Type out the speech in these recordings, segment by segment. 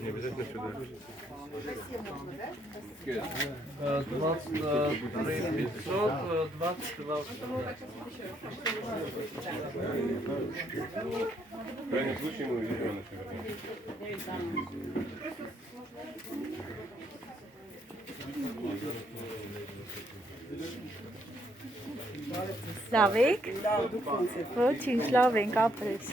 Не обязательно сюда. 23 500, 22. В крайнем случае мы зеленый вернем. Սլավիկ, ոչինչ, լավ ենք ապրես։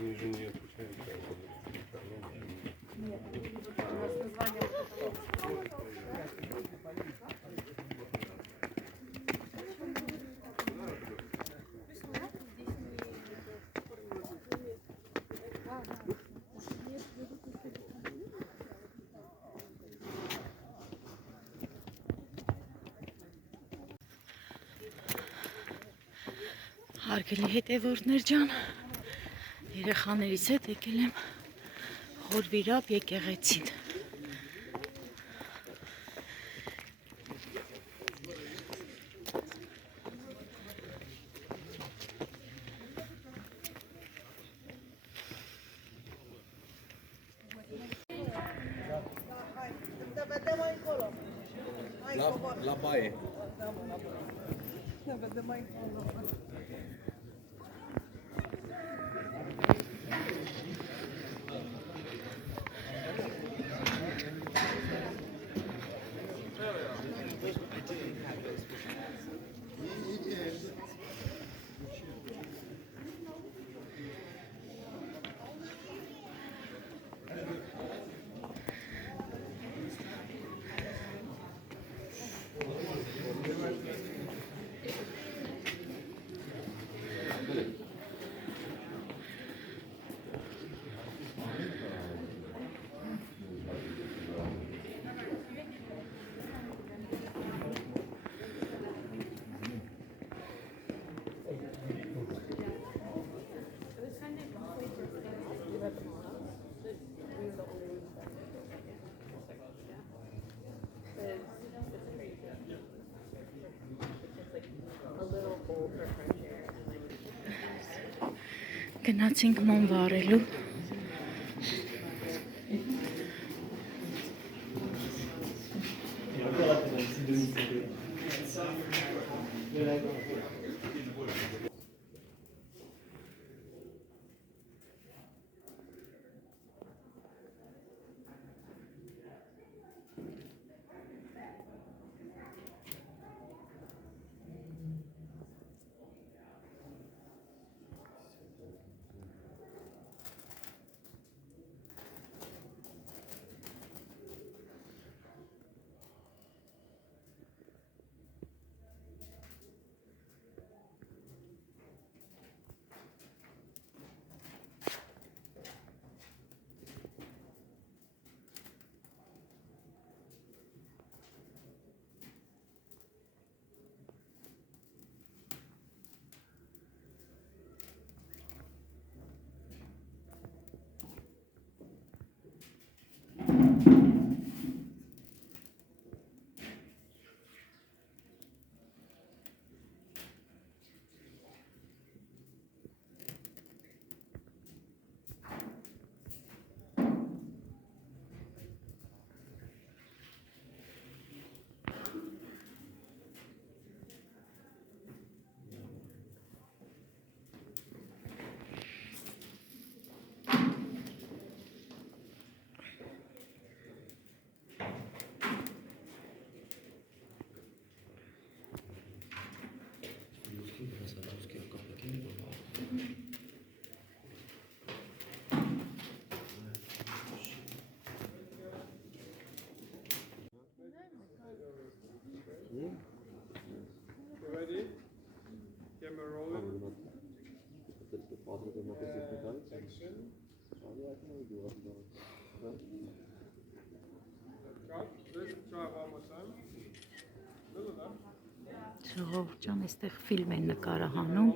Они же не отвечают. Հարգելի հետևորդներ ջան, երեխաներիս հետ եկել եմ Խորվիրապ եկեղեցին։ La baie. Գնացինք ման վարելու։ Ready? Camera rolling. Action. Cut. Let's try one more time. Ժողովուրդ ջան, այստեղ ֆիլմ են նկարահանում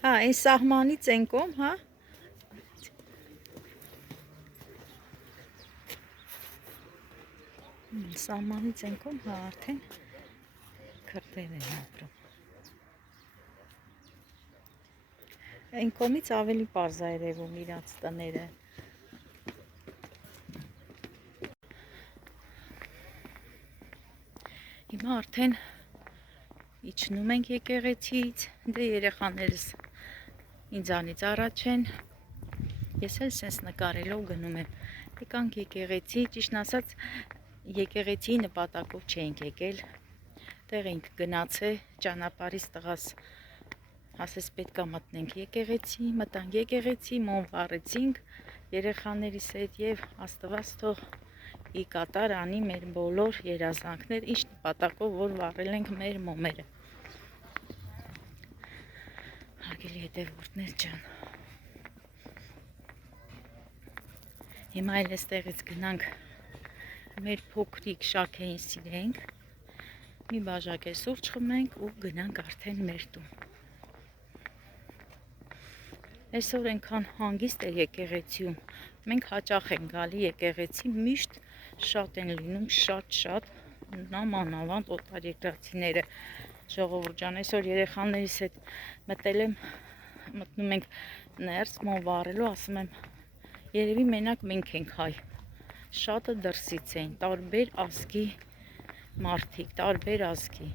Հա, այն սահմանից են կողմ, հա։ Սահմանից են կողմ, հա, արդեն քրդեր են ապրում։ Այն կողմից ավելի պարզ է երևում իրանց տները։ Հիմա արդեն իջնում ենք եկեղեցից, դե երեխաներս ինձանից առաջ են, ես էլ սենց նկարելով գնում եմ, եկանք եկեղեցի, ճիշտն ասած եկեղեցի նպատակով չենք եկել, տեղ ենք գնացել, ճանապարհից տղաս ասես պետք է մտնենք եկեղեցի, մտանք եկեղեցի, մոմ վառեցինք երեխաներիս հետ և Աստված թող ի կատար անի մեր բոլոր երազանքներ, ինչ նպատակով որ վառել ենք մեր մոմերը։ Հարգելի հետևորդներ ջան, հիմա էլ այստեղից գնանք մեր փոքրիկ շաքեին սիրենք, մի բաժակ է սուրճ խմենք ու գնանք արդեն մեր տուն։ Այսօր այնքան հանգիստ է եկեղեցիում, մենք հաճախ ենք գալի եկեղեցի, միշտ շատ են լինում, շատ, նամանավանդ օտարերկրացիները, ժողովուրդ ջան, այսօր երեխաներիս հետ մտնում ենք ներս մոմ վառելու, ասում եմ, երևի մենակ մենք ենք հայ, շատը դրսից են, տարբեր ազգի մարդիկ, տարբեր ազգի։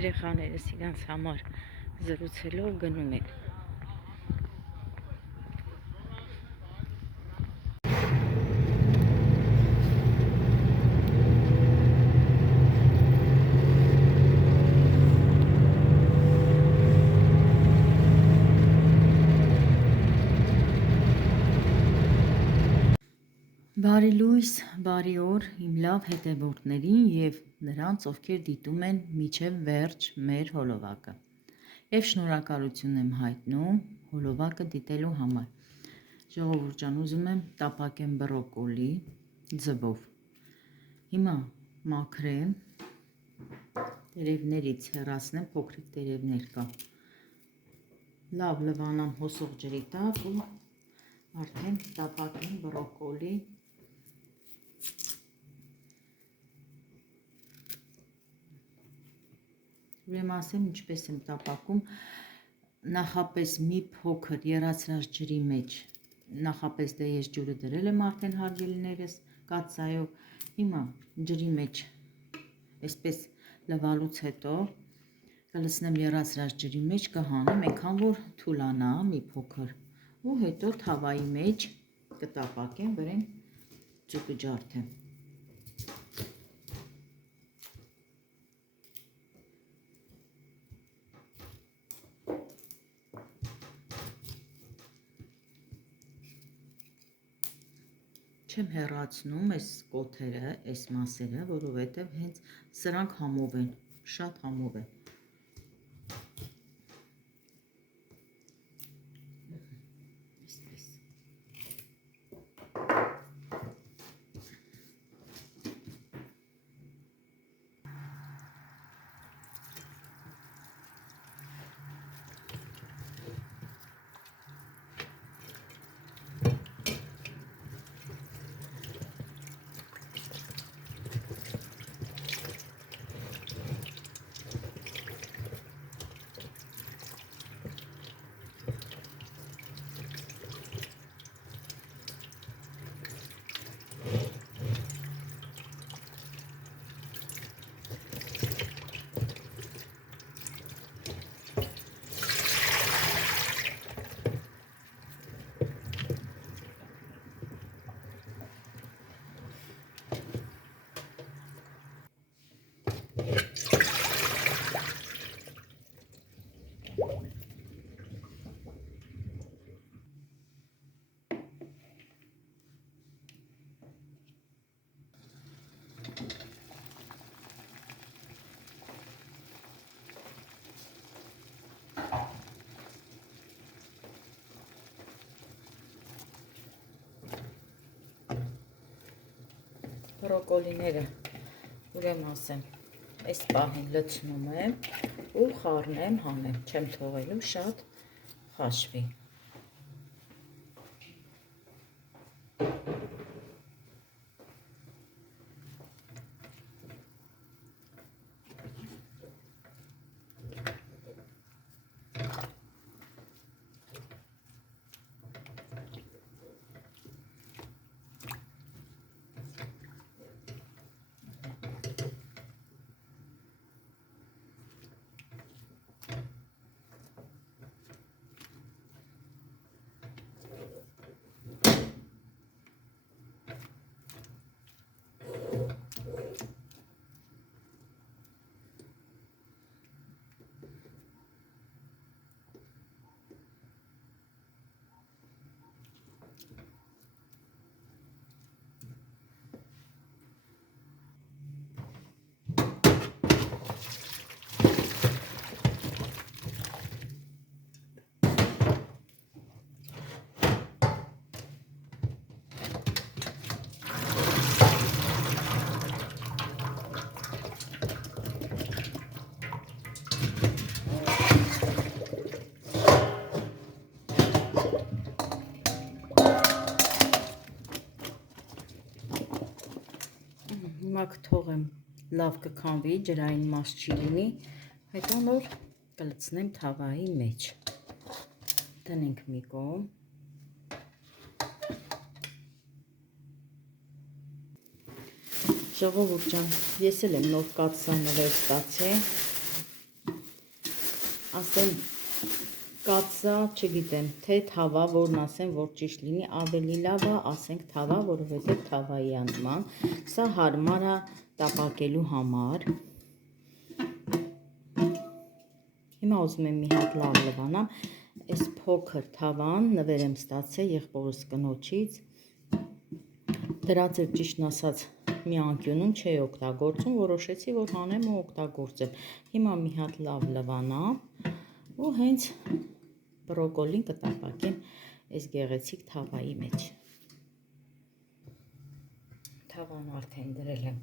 Երեխաներս իրանց համար զրուցելով գնում են։ Բարի լույս, բարի օր իմ լավ հետևորդներին և նրանց, ովքեր դիտում են մինչև վերջ մեր հոլովակը։ Եվ շնորհակալություն եմ հայտնում հոլովակը դիտելու համար։ Ժողովուրդ ջան, ուզում եմ տապակեմ բրոկոլի ձվով։ Հիմա մաքրեմ, տերևներից հեռացնեմ, փոքրիկ տերևներ կա։ Լավ լվանամ հոսող ջրի տակ ու արդեն տապակեմ բրոկոլի։ Ուրեմն ասեմ ինչպես եմ տապակում, նախապես մի փոքր եռացրած ջրի մեջ, նախապես դե ես ջուրը դրել եմ արդեն հարգելիներս կաթսայով, հիմա ջրի մեջ այսպես լվալուց հետո կլցնեմ եռացրած ջրի մեջ, կհանեմ այնքան որ թուլանա մի փոքր ու հետո թավայի մեջ կտապակեմ, վրեն ձուկը ջարդեմ։ Չեմ հեռացնում այս կոթերը, այս մասերը, որովհետև հենց սրանք համով են, շատ համով են։ Բրոկոլիները, ուրեմն ասեմ, այս պահին լցնում եմ ու խառնեմ, հանեմ, չեմ թողելու շատ խաշվի։ Հիմա կթողեմ լավ կքանվի, ջրային մաս չի լինի, հետո նոր կլցնեմ թավայի մեջ։ Դնենք մի կողմ։ Ժողովուրդ ջան, ես էլ եմ նոր կաթսա նվեր ստացել։ Ասեմ կաթսա, չգիտեմ, թե թավա, որն ասեմ, որ ճիշտ լինի, ավելի լավ է, ասենք թավա, որովհետև թավայի անման, սա հարմար է տապակելու համար։ Հիմա ուզում եմ մի հատ լավ լվանամ, այս փոքր թավան նվեր եմ ստացել եղբորս կնոջից, Դրած էր ճիշտն ասած մի անկյունում չէի օգտագործում, որոշեցի, որ հանեմ ու օգտագործեմ։ Հիմա մի հատ լավ լվանամ ու հենց բրոկոլին կտապակեմ այս գեղեցիկ թավայի մեջ։ Թավան արդեն դրել եմ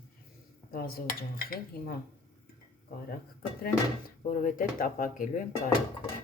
գազօջախին, հիմա կարակ կտրեմ, որովհետև տապակելու եմ կարակով։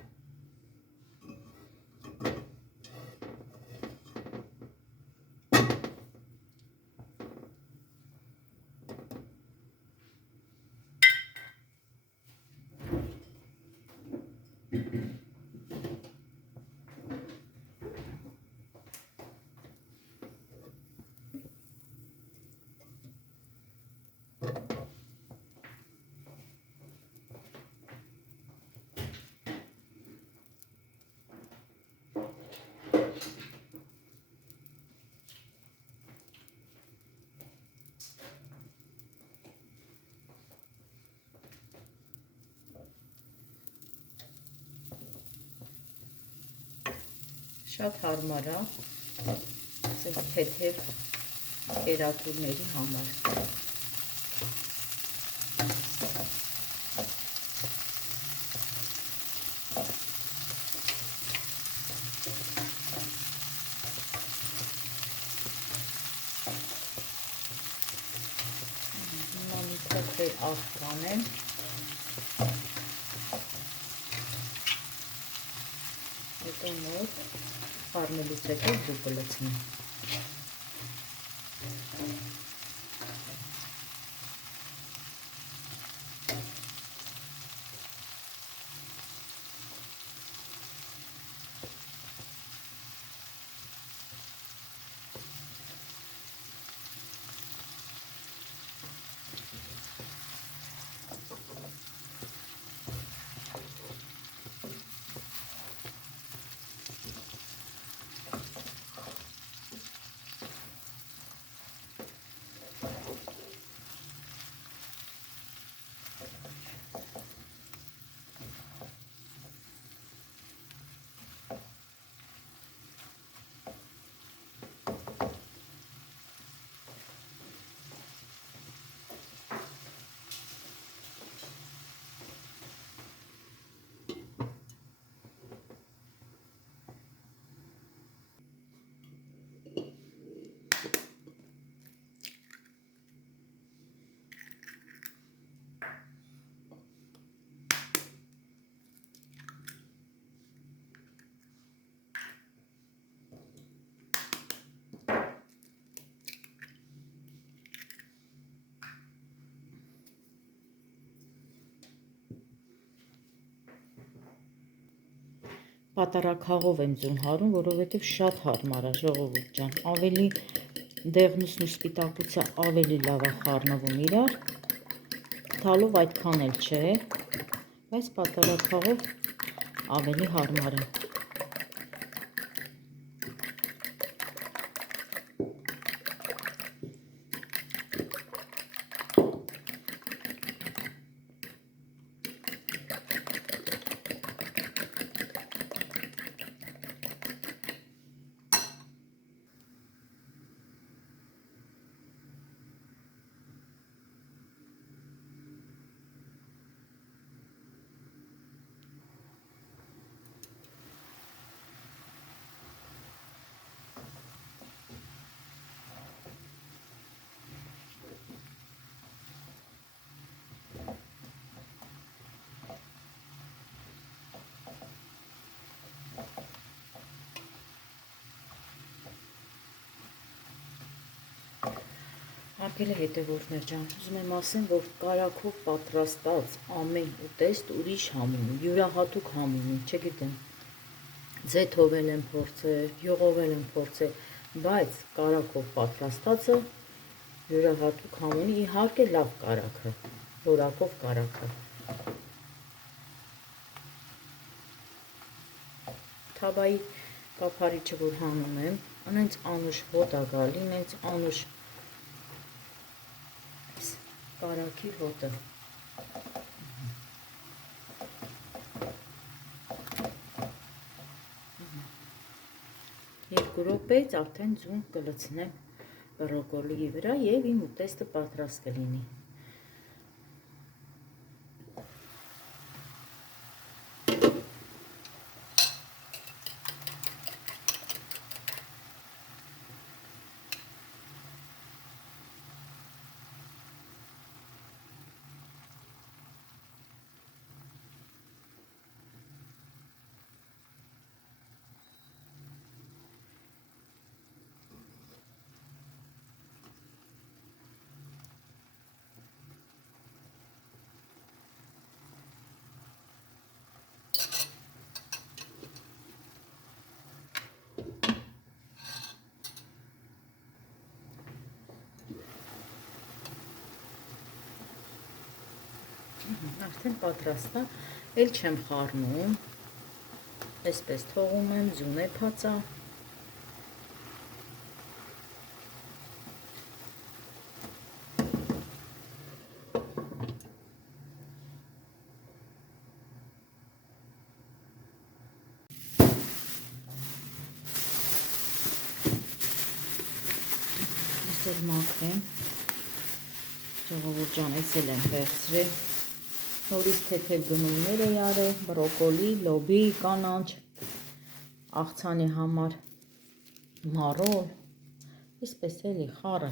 Շատ հարմար է թեթև կերակուրների համար։ Հիմա մի փոքր աղ կանեմ։ Հետո նոր խառնելուց հետո ձու կլցնեմ։ Պատարագ եմ ձուն հարում, որովհետև շատ հարմար է, ժողովուրդ ջան, ավելի դեղնուսն ու սպիտակուցը ավելի լավ է խառնվում իրար, թալով այդքան էլ չէ, բայց պատարագ ավելի հարմար է։ Արգելե հետևորդներ ջան, ուզում եմ ասեմ, որ կարագով պատրաստած ամեն ուտեստ ուրիշ համուն, յուրահատուկ համուն, չգիտեմ, ձեթով եմ փորձել, յուղով եմ փորձել, բայց կարագով պատրաստածը յուրահատուկ համունի, իհարկե լավ կարագը, որակով կարագը։ Թավայի կափարիչը, որ հանում եմ, անենց անուշ հոտ է գալի, նենց անուշ կարագի հոտը։ Երկու րոպեից արդեն ձուն կլցնեմ բրոկոլիի վրա եւ իմ ուտեստը պատրաստ կլինի։ Արդեն պատրաստ է, էլ չեմ խառնում, այսպես թողում եմ, ձուն է փածա։ Ես էլ մաքրեմ, ժողովուրդ ջան, ես էլ եմ վերցրել։ Նորից թեթև գնումներ է արել, բրոկոլի, լոբի, կանաչ, աղցանի համար մարոլ, այսպես էլի խառը,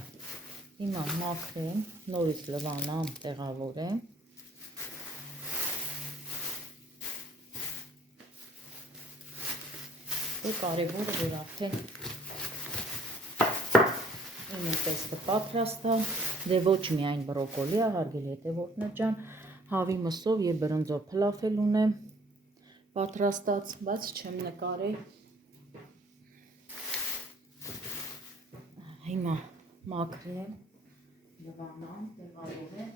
հիմա մաքրեմ, նորից լվանամ, տեղավորեմ, ու կարևորը որ արդեն իմ ուտեստը պատրաստ է, դե ոչ միայն բրոկոլի է, հարգելի հետևորդներ ջան, հավի մսով և բրնձով փլաֆել ունեմ պատրաստած, բայց չեմ նկարել։ Հիմա մաքրեմ, լվանամ, տեղավորեմ։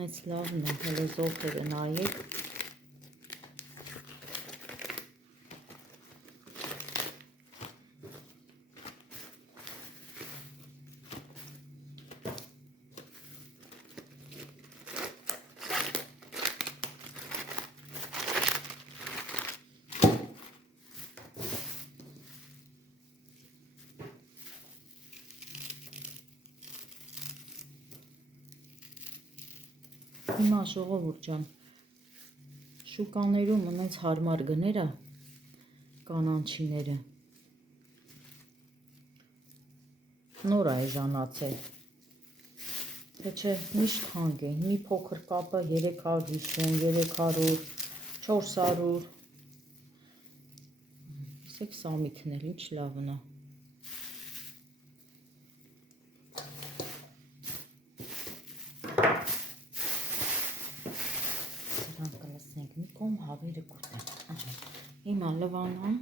Մեծ լավն է, հələ զոհերը նայեք։ Հիմա ժողովուրդ ջան, շուկաներում ունենց հարմար գները, կանանչիները, նոր է զանացել, թե չէ միշտ հանք էին, մի փոքր կապը 350, 300, 400, իսեք սամիքն էլ, ինչ լավն է։ Մի կողմ հավերը կուտեմ, հիմա լվանամ,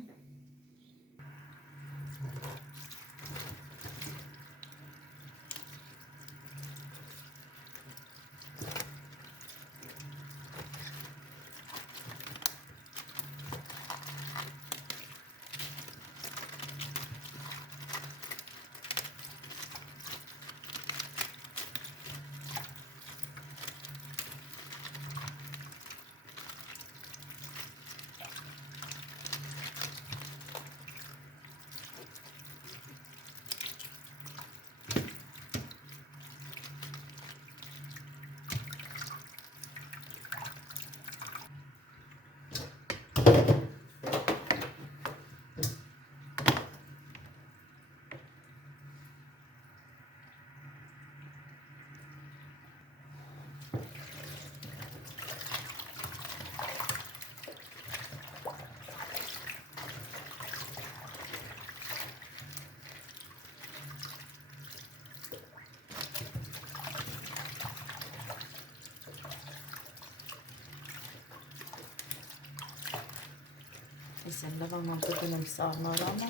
ես եմ լվանամ կգնում սաղնարանը,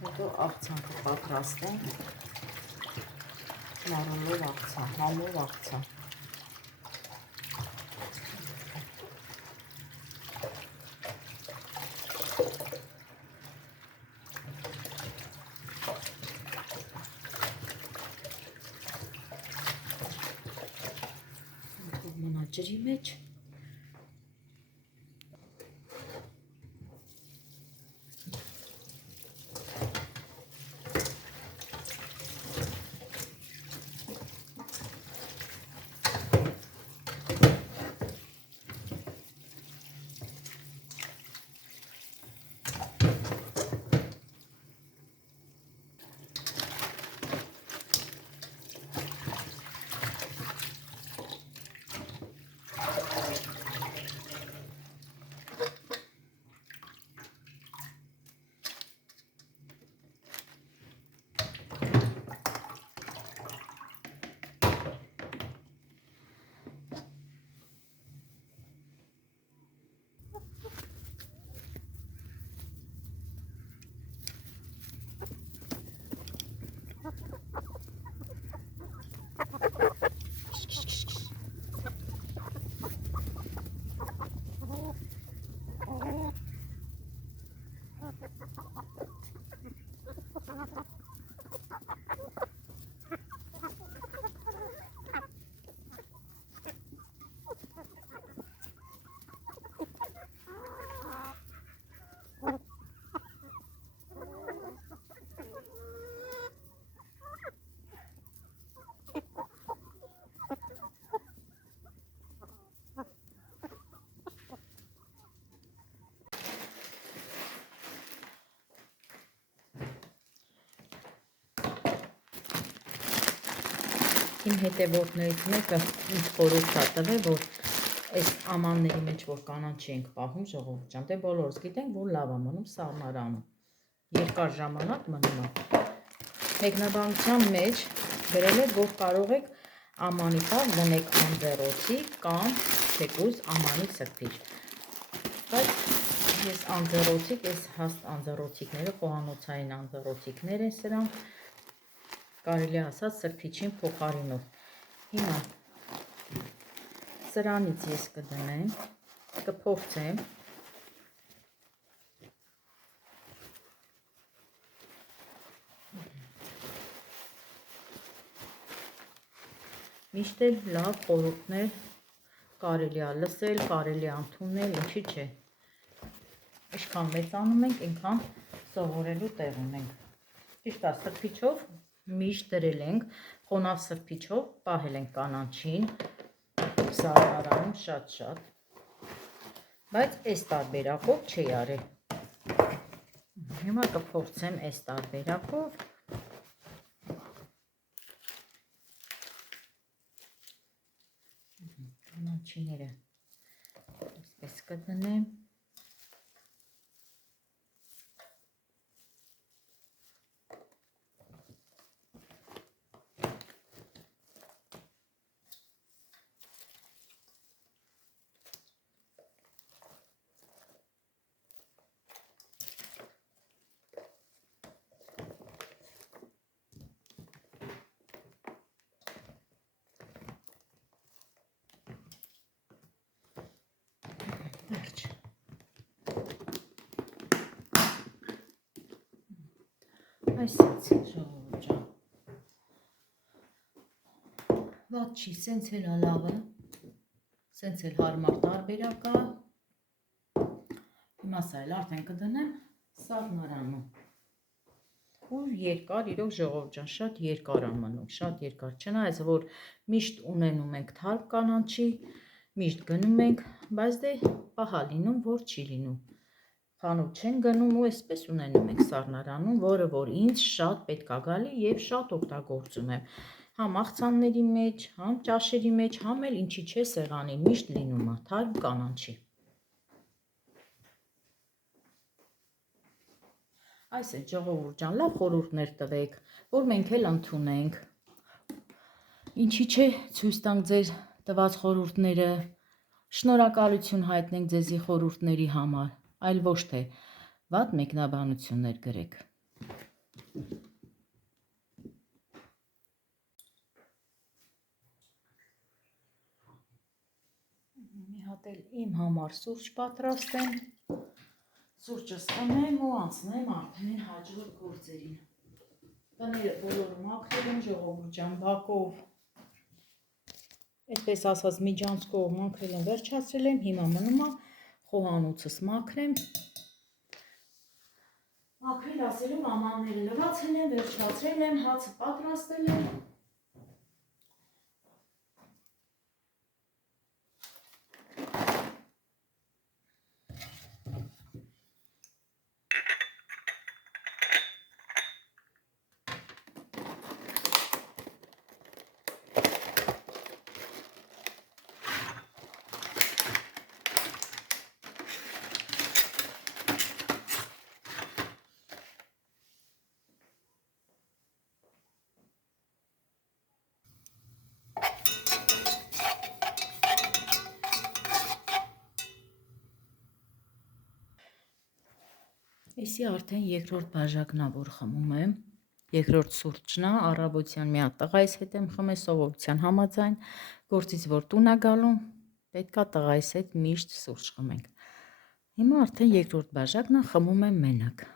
հետո աղցանքը պատրաստեմ, մարոլով աղցան, համով աղցան։ ջրի մեջ։ Իմ հետևորդներից մեկը ինձ խորհուրդ է տվել, որ այս ամանների մեջ որ կանաչի ենք պահում, ժողովուրդ ջան, դե բոլորս գիտենք, որ լավ է մնում սառնարանը։ Երկար ժամանակ մնում է։ Մեկնաբանության մեջ գրել է, որ կարող եք ամանի տակ դնեք անձեռոցիկ կամ թեկուզ ամանի սրբիչ։ Բայց ես անձեռոցիկ, այս հաստ անձեռոցիկները, խոհանոցային անձեռոցիկներ են սրանք, կարելի ասած սրբիչին փոխարինող։ Հիմա սրանից ես կդնեմ, կփորձեմ։ Միշտ էլ լավ խորհուրդներ կարելի է լսել, կարելի է ընդունել, ինչի՞ չէ։ Ինչքան մեծանում ենք, այնքան սովորելու տեղ ունենք։ Ճիշտ է, սրբիչով միշտ դրել ենք, խոնավ սրբիչով պահել ենք կանաչին, սառնարանում շատ, բայց այս տարբերակով չի արել։ Հիմա կփորձեմ այս տարբերակով։ Կանաչիները այսպես կդնեմ։ Այսպես ժողովուրդ ջան, վատ չի, սենց էլ լավը, սենց էլ հարմար տարբերակ է։ Հիմա սա էլ արդեն կդնեմ սառնարանում։ Ու երկար, իրոք ժողովուրդ ջան, շատ երկար է մնում, շատ երկար, չնայած որ միշտ ունենում ենք թարմ կանաչի, միշտ գնում ենք, բայց դե պահա լինում, որ չի լինում։ Խանութ չեն գնում ու այսպես ունենում ենք սառնարանում, որը որ ինձ շատ պետք է գալի եւ շատ օգտագործում եմ։ Համ աղցանների մեջ, համ ճաշերի մեջ, համ էլ ինչի՞ չէ սեղանին միշտ լինում է թարմ կանաչի։ Այս է ժողովուրդ ջան, լավ խորհուրդներ տվեք, որ մենք էլ ընդունենք։ Ինչի՞ չէ ցույց տանք ձեր տված խորհուրդները, շնորհակալություն հայտնենք ձեզի խորհուրդների համար, այլ ոչ թե վատ մեկնաբանություններ գրեք։ Մի հատ էլ իմ համար սուրճ պատրաստեմ, սուրճս խմեմ ու անցնեմ արդեն հաջորդ գործերին։ Տները բոլորը մաքրել եմ ժողովուրդ ջան, բակով Այսպես ասած միջանցքով մաքրել եմ, վերջացրել եմ, հիմա մնում է խոհանոցս մաքրեմ։ Մաքրել ասելու ամանները լվացել եմ, վերջացրել եմ, հացը պատրաստել եմ։ Էսի արդեն երկրորդ բաժակն է, որ խմում եմ, երկրորդ սուրճն է, առավոտյան մի հատ տղայիս հետ եմ խմել, սովորության համաձայն, գործից որ տուն է գալու, պետք է տղայիս հետ միշտ սուրճ խմենք։ Հիմա արդեն երկրորդ բաժակն է, խմում եմ մենակ։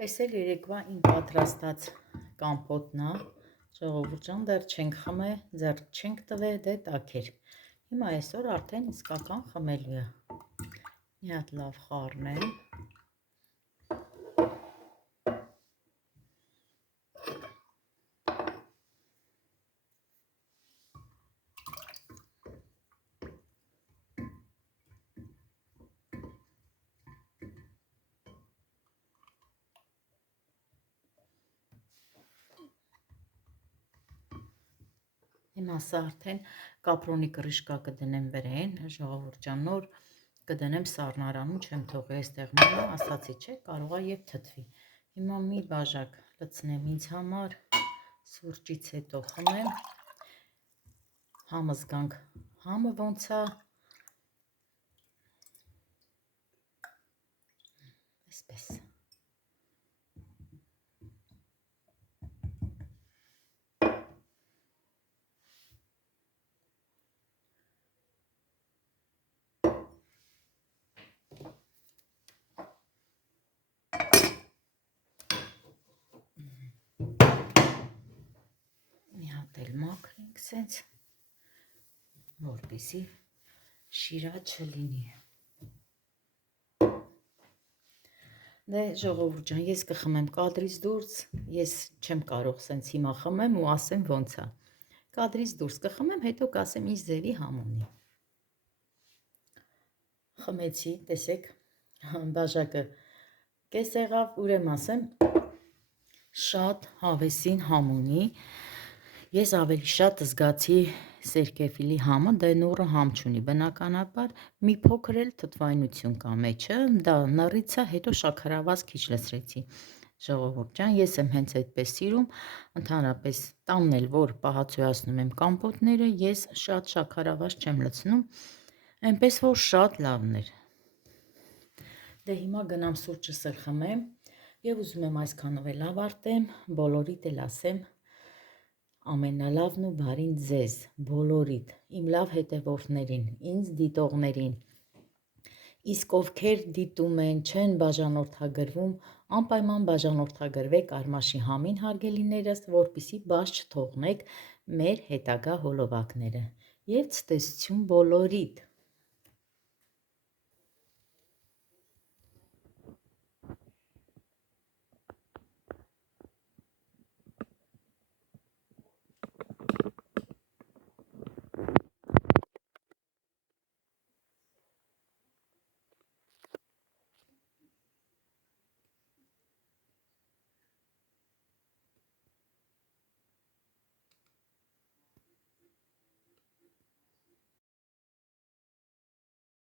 Այս էլ երեկվա իմ պատրաստած կամպոտն է, ժողովուրդ ջան, դեռ չենք խմել, ձեռք չենք տվել, դե տաքեր։ Հիմա այսօր արդեն իսկական խմելու է։ Մի հատ լավ խառնեմ։ Հիմա սա արդեն կապրոնի կռիշկա կդնեմ վրեն, ժողովուրդ ջան, նոր կդնեմ սառնարանում, չեմ թողի այստեղ մնա, ասացի չէ, կարող է եւ թթվի։ Հիմա մի բաժակ լցնեմ ինձ համար, սուրճից հետո խմեմ, համը զգանք, համը ոնց է, այսպես։ Մաքրենք սենց, որպեսզի շիրա չլինի։ Դե ժողովուրդ ջան, ես կխմեմ կադրից դուրս, ես չեմ կարող սենց հիմա խմեմ ու ասեմ ոնց է։ Կադրից դուրս կխմեմ, հետո կասեմ ինչ ձևի համ ունի։ Խմեցի, տեսեք, բաժակը կես եղավ, ուրեմն ասեմ, շատ հավեսին համ ունի։ Ես ավելի շատ զգացի սերկևիլի համը, դա նորը համ չունի, բնականաբար մի փոքր էլ թթվայնություն կա մեջը, դա նռից է, հետո շաքարավազ քիչ լցրեցի։ Ժողովուրդ ջան, ես եմ հենց այդպես սիրում, ընդհանրապես տանն էլ որ պահածոյացնում եմ կամպոտները, ես շատ շաքարավազ չեմ լցնում, այնպես որ շատ լավն էր։ Դե հիմա գնամ սուրճս էլ խմեմ եւ ուզում եմ այսքանով էլ ավարտեմ, բոլորիդ էլ ասեմ ամենալավն ու բարին ձեզ, բոլորիդ, իմ լավ հետևորդներին, ինձ դիտողներին, իսկ ովքեր դիտում են, չեն բաժանորդագրվում, անպայման բաժանորդագրվեք Արմաշի համին հարգելիներս, որպեսզի բաց չթողնեք մեր հետագա հոլովակները։ Եվ ցտեսություն բոլորիդ։